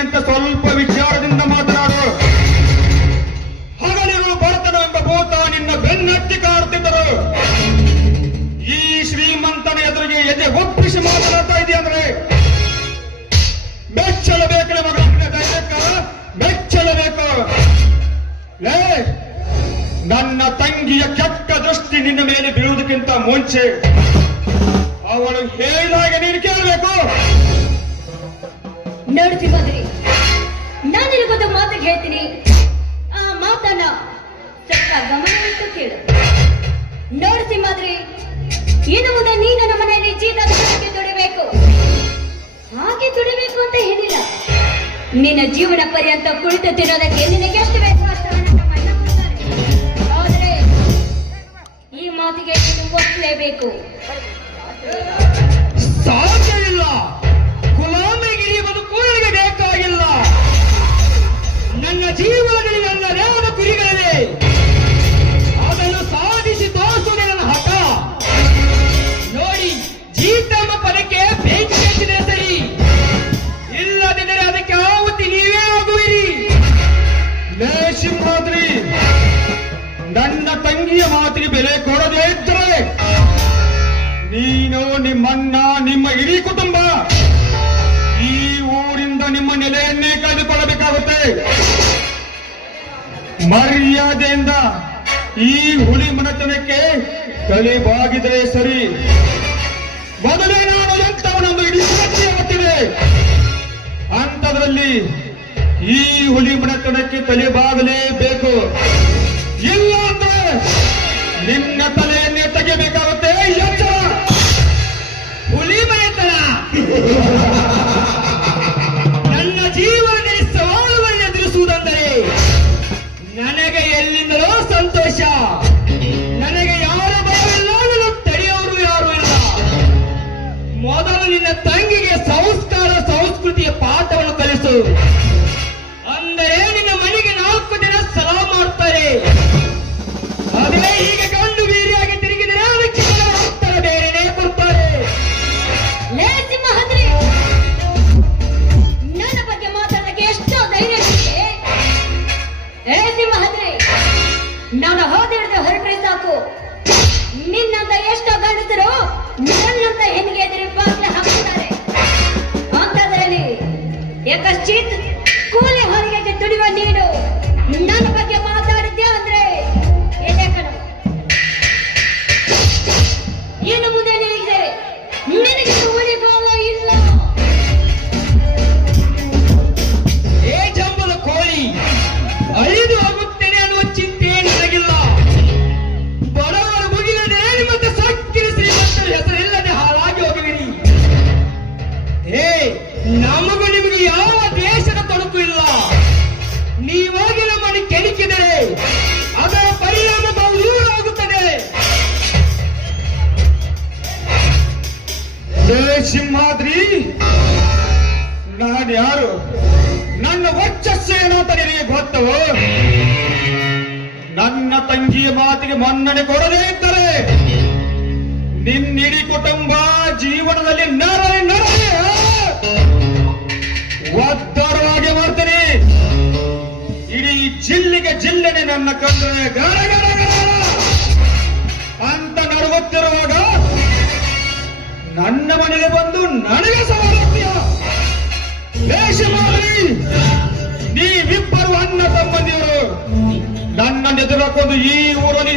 ಅಂತ ಸ್ವಲ್ಪ ವಿಚಾರದಿಂದ ಮಾತನಾಡು. ಹಗಲಿರು ಬಡತನವೆಂಬ ಭೂತ ನಿನ್ನ ಬೆನ್ನಟ್ಟಿ ಕಾಡುತ್ತಿದ್ದರು ಈ ಶ್ರೀಮಂತನ ಎದುರಿಗೆ ಎದೆ ಒಪ್ಪಿಸಿ ಮಾತನಾಡ್ತಾ ಇದೆಯಂದ್ರೆ ಮೆಚ್ಚಲಬೇಕು ಮಗ ಧೈರ್ಯಕ್ಕ ಮೆಚ್ಚಲಬೇಕು ಲೇ, ನನ್ನ ತಂಗಿಯ ಕೆಟ್ಟ ದೃಷ್ಟಿ ನಿನ್ನ ಮೇಲೆ ಬೀಳುವುದಕ್ಕಿಂತ ಮುಂಚೆ ಅವಳು ಹೇಳಿದಾಗ ನೀನು ಕೇಳಬೇಕು. ನೋಡ್ತಿ ಮದ್ರಿ ನಾನು ನಿನಗೊಂದು ಮಾತು ಹೇಳ್ತೀನಿ. ಆ ಮಾತನ್ನ ಸ್ವಲ್ಪ ಗಮನವಿಟ್ಟು ಕೇಳು. ನೋಡ್ತಿ ಮಾದ್ರಿ ಇನ್ನು ಮುಂದೆ ನೀ ನನ್ನ ಮನೆಯಲ್ಲಿ ಜೀವನಕ್ಕೆ ದುಡಿಬೇಕು. ಹಾಗೆ ದುಡಿಬೇಕು ಅಂತ ಏನಿಲ್ಲ. ನಿನ್ನ ಜೀವನ ಪರ್ಯಂತ ಕುಳಿತು ತಿನ್ನೋದಕ್ಕೆ ನಿನಗೆ ಎಷ್ಟು ಬೇಕು ನಮ್ಮ ಆದ್ರೆ ಈ ಮಾತಿಗೆ ನೀನು ಒಪ್ಪಲೇಬೇಕು ಜೀವನದಲ್ಲಿ ನನ್ನದೇ ಗುರಿಗಳಿವೆ ಅದನ್ನು ಸಾಧಿಸಿ ತೋರಿಸುವುದೇ ನನ್ನ ಹಠ. ನೋಡಿ, ಜೀತಮ್ಮ ಪದಕ್ಕೆ ಬೆಂಕಿ ಹಚ್ಚಿದೆ ಸರಿ. ಇಲ್ಲದಿದ್ದರೆ ಅದಕ್ಕೆ ಆವತ್ತಿ ನೀವೇ ಆಗುವಿರಿ. ಮಾದ್ರಿ ನನ್ನ ತಂಗಿಯ ಮಾತಿಗೆ ಬೆಲೆ ಕೊಡದೇ ಇದ್ದರೆ ನೀನು ನಿಮ್ಮಣ್ಣ, ನಿಮ್ಮ ಇಡೀ ಕುಟುಂಬ, ಈ ಊರಿಂದ ನಿಮ್ಮ ನೆಲೆಯನ್ನೇ ಮರ್ಯಾದೆಯಿಂದ ಈ ಹುಲಿ ಮನತನಕ್ಕೆ ತಲೆ ಬಾಗಿದರೆ ಸರಿ. ಮೊದಲೇ ನಾನು ಎಂತವನೊಂದು ಇಡೀ ಆಗ್ತಿದೆ ಅಂತದ್ರಲ್ಲಿ ಈ ಹುಲಿ ಮನತನಕ್ಕೆ ತಲೆ ಬಾಗಲೇಬೇಕು ಇಲ್ಲ ಅಂದ್ರೆ ಮೊದಲು ನಿನ್ನ ತಂಗಿಗೆ ಸಂಸ್ಕಾರ ಸಂಸ್ಕೃತಿಯ ಪಾಠವನ್ನು ಕಲಿಸು. ಅಂದರೆ ಅಂತ ನಿನಗೆ ಗೊತ್ತವೋ? ನನ್ನ ತಂಗಿಯ ಮಾತಿಗೆ ಮನ್ನಣೆ ಕೊಡದೇ ಇದ್ದರೆ ನಿನ್ನಿಡೀ ಕುಟುಂಬ ಜೀವನದಲ್ಲಿ ನರಳಿ ನರಳಿ ಒತ್ತಡವಾಗಿ ಮಾಡ್ತೀನಿ. ಇಡೀ ಜಿಲ್ಲೆಗೆ ಜಿಲ್ಲೆನೆ ನನ್ನ ಕಂಡ್ರೆ ಗರ ನಿದ್ರಕ್ಕೊಂದು ಈ ಊರಲ್ಲಿ